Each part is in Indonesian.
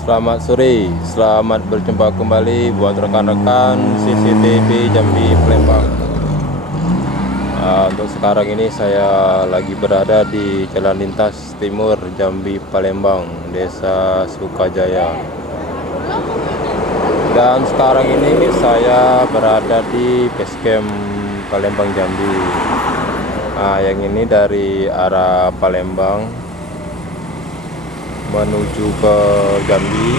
Selamat sore, selamat berjumpa kembali buat rekan-rekan CCTV Jambi Palembang. Untuk sekarang ini saya lagi berada di Jalan Lintas Timur Jambi Palembang, Desa Sukajaya. Dan sekarang ini saya berada di Basecamp Palembang Jambi. Yang ini dari arah Palembang menuju ke Jambi,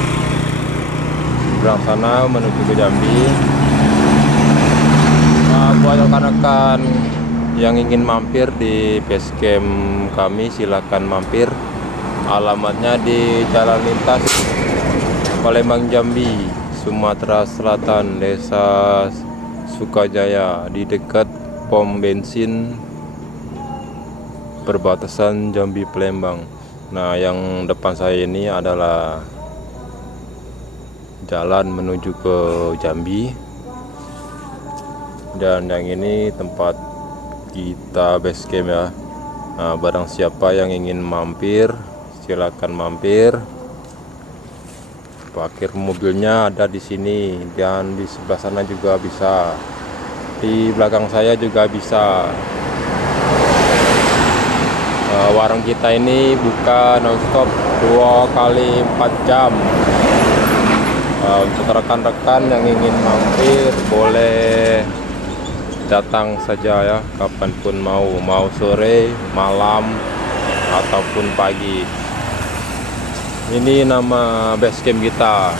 seberang sana menuju ke Jambi. Buat rekan-rekan yang ingin mampir di basecamp kami, silakan mampir. Alamatnya di Jalan Lintas Palembang Jambi, Sumatera Selatan, Desa Sukajaya, di dekat pom bensin perbatasan Jambi Palembang. Nah, yang depan saya ini adalah jalan menuju ke Jambi, dan yang ini tempat kita base camp ya. Nah, barang siapa yang ingin mampir, silakan mampir. Parkir mobilnya ada di sini, dan di sebelah sana juga bisa, di belakang saya juga bisa. Warung kita ini buka nonstop 2 kali 4 jam. Untuk rekan-rekan yang ingin mampir boleh datang saja ya, kapanpun mau sore, malam, ataupun pagi. Ini nama basecamp kita.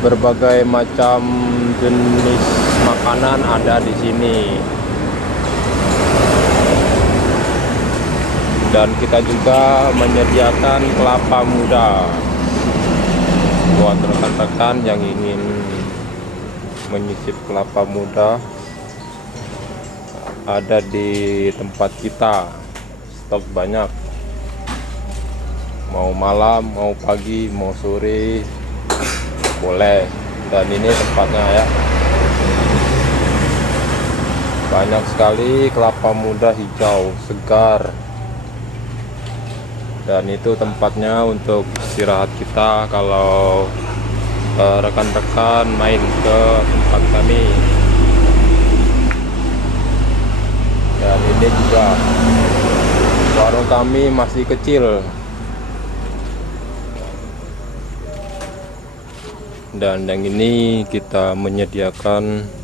Berbagai macam jenis makanan ada di sini, dan kita juga menyediakan kelapa muda buat rekan-rekan yang ingin menyisip kelapa muda. Ada di tempat kita, stok banyak, mau malam, mau pagi, mau sore boleh. Dan ini tempatnya ya, banyak sekali kelapa muda hijau segar, dan itu tempatnya untuk istirahat kita kalau rekan-rekan main ke tempat kami. Dan ini juga warung kami masih kecil, dan yang ini kita menyediakan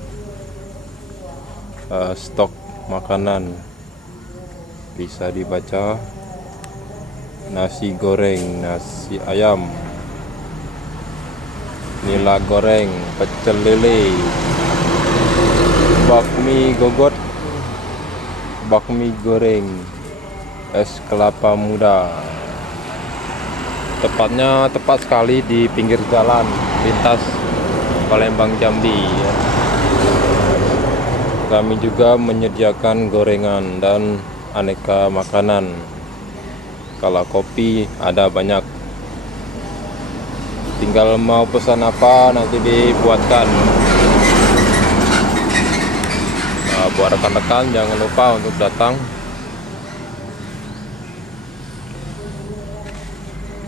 stok makanan. Bisa dibaca: nasi goreng, nasi ayam, nila goreng, pecel lele, bakmi gogot, bakmi goreng, es kelapa muda. Tepatnya tepat sekali di pinggir jalan lintas Palembang Jambi ya. Kami juga menyediakan gorengan dan aneka makanan. Kalau kopi ada banyak, tinggal mau pesan apa nanti dibuatkan. Buat rekan-rekan jangan lupa untuk datang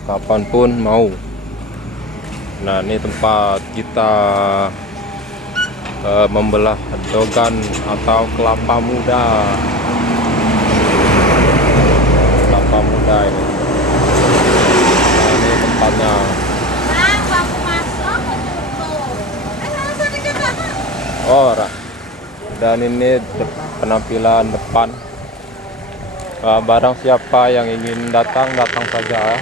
kapanpun mau. Nah, ini tempat kita membelah dogan atau kelapa muda. Kelapa muda ini. Nah, ini tempatnya. Oh, dan ini penampilan depan. Barang siapa yang ingin datang saja.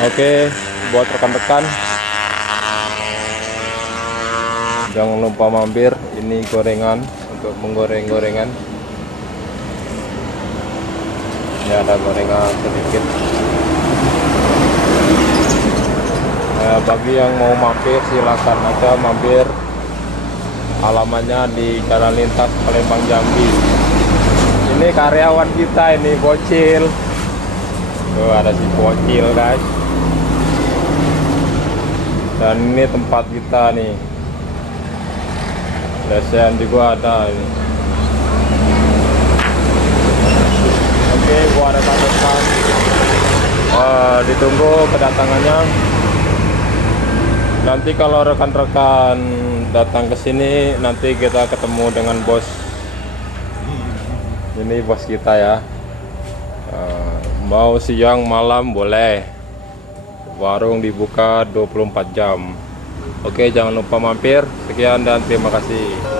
Oke, buat rekan-rekan jangan lupa mampir. Ini gorengan, untuk menggoreng gorengan. Ini ada gorengan sedikit. Bagi yang mau mampir silakan aja mampir. Alamatnya di Jalan Lintas Palembang Jambi. Ini karyawan kita, ini bocil. Tuh ada si bocil guys. Dan ini tempat kita nih. Lesehan juga ada ini. Oke, gua ada rekan. Ditunggu kedatangannya. Nanti kalau rekan-rekan datang ke sini, nanti kita ketemu dengan bos. Ini bos kita ya. Mau siang malam boleh. Warung dibuka 24 jam. Oke, jangan lupa mampir. Sekian dan terima kasih.